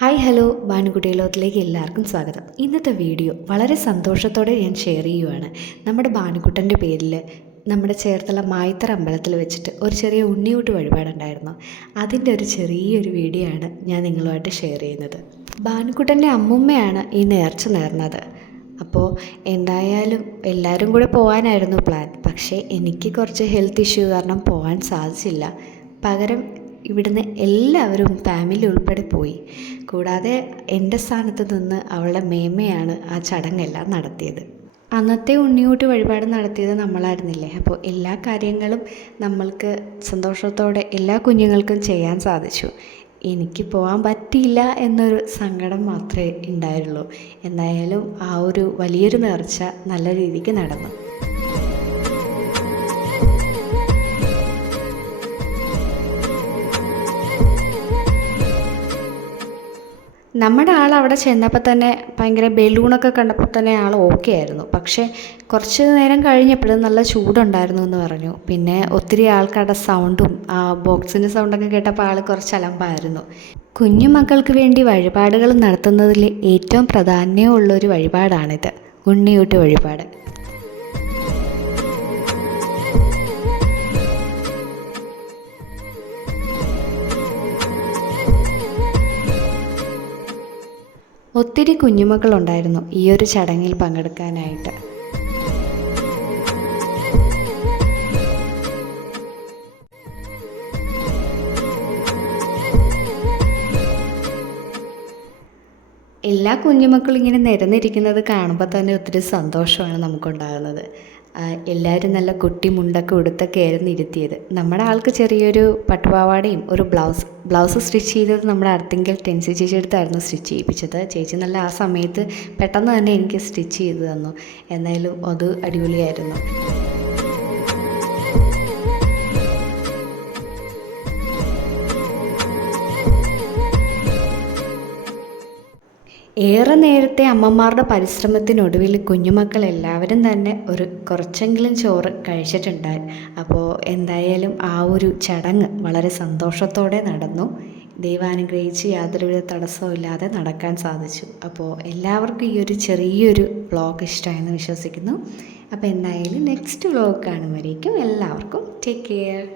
Hi hello ഭാനുകുട്ടിയിലോത്തിലേക്ക് എല്ലാവർക്കും സ്വാഗതം. ഇന്നത്തെ വീഡിയോ വളരെ സന്തോഷത്തോടെ ഞാൻ ഷെയർ ചെയ്യുവാണ്. നമ്മുടെ ഭാനുക്കുട്ടന്റെ പേരിൽ നമ്മുടെ ചേർത്തല മായത്തറ അമ്പലത്തിൽ വെച്ചിട്ട് ഒരു ചെറിയ ഉണ്ണിയൂട്ട് വഴിപാടുണ്ടായിരുന്നു അതിന്റെ ഒരു ചെറിയൊരു വീഡിയോ ആണ് ഞാൻ നിങ്ങളുമായിട്ട് ഷെയർ ചെയ്യുന്നത്. ഭാനുക്കുട്ടന്റെ അമ്മുമ്മയാണ് ഈ നേർച്ച നേർന്നത്. അപ്പോൾ എന്തായാലും എല്ലാവരും കൂടെ പോകാനായിരുന്നു പ്ലാൻ പക്ഷേ എനിക്ക് കുറച്ച് ഹെൽത്ത് ഇഷ്യൂ കാരണം പോകാൻ സാധിച്ചില്ല. പകരം ഇവിടുന്ന് എല്ലാവരും ഫാമിലി ഉൾപ്പെടെ പോയി. കൂടാതെ എന്റെ സ്ഥാനത്ത് നിന്ന് അവളുടെ മേമയാണ് ആ ചടങ്ങെല്ലാം നടത്തിയത്. അന്നത്തെ ഉണ്ണിയൂട്ട് വഴിപാട് നടത്തിയത് നമ്മളായിരുന്നില്ലേ? അപ്പോൾ എല്ലാ കാര്യങ്ങളും നമ്മൾക്ക് സന്തോഷത്തോടെ എല്ലാ കുഞ്ഞുങ്ങൾക്കും ചെയ്യാൻ സാധിച്ചു. എനിക്ക് പോകാൻ പറ്റിയില്ല എന്നൊരു സങ്കടം മാത്രമേ ഉണ്ടായിരുന്നുള്ളൂ എന്തായാലും ആ ഒരു വലിയൊരു നേർച്ച നല്ല രീതിക്ക് നടന്നു. നമ്മുടെ ആൾ അവിടെ ചെന്നപ്പോൾ തന്നെ ഭയങ്കര ബലൂണൊക്കെ കണ്ടപ്പോൾ തന്നെ ആൾ ഓക്കെ ആയിരുന്നു. പക്ഷേ കുറച്ച് നേരം കഴിഞ്ഞപ്പോഴും നല്ല ചൂടുണ്ടായിരുന്നു എന്ന് പറഞ്ഞു. പിന്നെ ഒത്തിരി ആൾക്കാരുടെ സൗണ്ടും ആ ബോക്സിന്റെ സൗണ്ടൊക്കെ കേട്ടപ്പോൾ ആൾ കുറച്ച് അലമ്പായിരുന്നു. കുഞ്ഞു മക്കൾക്ക് വേണ്ടി വഴിപാടുകൾ നടത്തുന്നതിൽ ഏറ്റവും പ്രാധാന്യമുള്ളൊരു വഴിപാടാണിത്. ഉണ്ണിയൂട്ട് വഴിപാട്. ഒത്തിരി കുഞ്ഞുമക്കളുണ്ടായിരുന്നു ഈ ഒരു ചടങ്ങിൽ പങ്കെടുക്കാനായിട്ട്. എല്ലാ കുഞ്ഞുമക്കളും ഇങ്ങനെ നിരന്നിരിക്കുന്നത് കാണുമ്പോൾ തന്നെ ഒത്തിരി സന്തോഷമാണ് നമുക്കുണ്ടാകുന്നത്. എല്ലാവരും നല്ല കുട്ടി മുണ്ടൊക്കെ ഉടുത്തൊക്കെ ആയിരുന്നു ഇരുത്തിയത്. നമ്മുടെ ആൾക്ക് ചെറിയൊരു പട്ടുപാവാടയും ഒരു ബ്ലൗസ് ബ്ലൗസ് സ്റ്റിച്ച് ചെയ്തത് നമ്മുടെ അടുത്തെങ്കിൽ ടെൻസി ചേച്ചി എടുത്തായിരുന്നു സ്റ്റിച്ച് ചെയ്യിപ്പിച്ചത്. ചേച്ചി നല്ല ആ സമയത്ത് പെട്ടെന്ന് തന്നെ എനിക്ക് സ്റ്റിച്ച് ചെയ്ത് തന്നു. എന്തായാലും അത് അടിപൊളിയായിരുന്നു. ഏറെ നേരത്തെ അമ്മമാരുടെ പരിശ്രമത്തിനൊടുവിൽ കുഞ്ഞുമക്കൾ എല്ലാവരും തന്നെ ഒരു കുറച്ചെങ്കിലും ചോറ് കഴിച്ചിട്ടുണ്ടായി. അപ്പോൾ എന്തായാലും ആ ഒരു ചടങ്ങ് വളരെ സന്തോഷത്തോടെ നടന്നു. ദൈവാനുഗ്രഹിച്ച് യാതൊരുവിധ തടസ്സവും ഇല്ലാതെ നടക്കാൻ സാധിച്ചു. അപ്പോൾ എല്ലാവർക്കും ഈ ഒരു ചെറിയൊരു വ്ളോഗ് ഇഷ്ടമായെന്ന് വിശ്വസിക്കുന്നു. അപ്പോൾ എന്തായാലും നെക്സ്റ്റ് വ്ളോഗ് കാണുമ്പോഴേക്കും എല്ലാവർക്കും ടേക്ക് കെയർ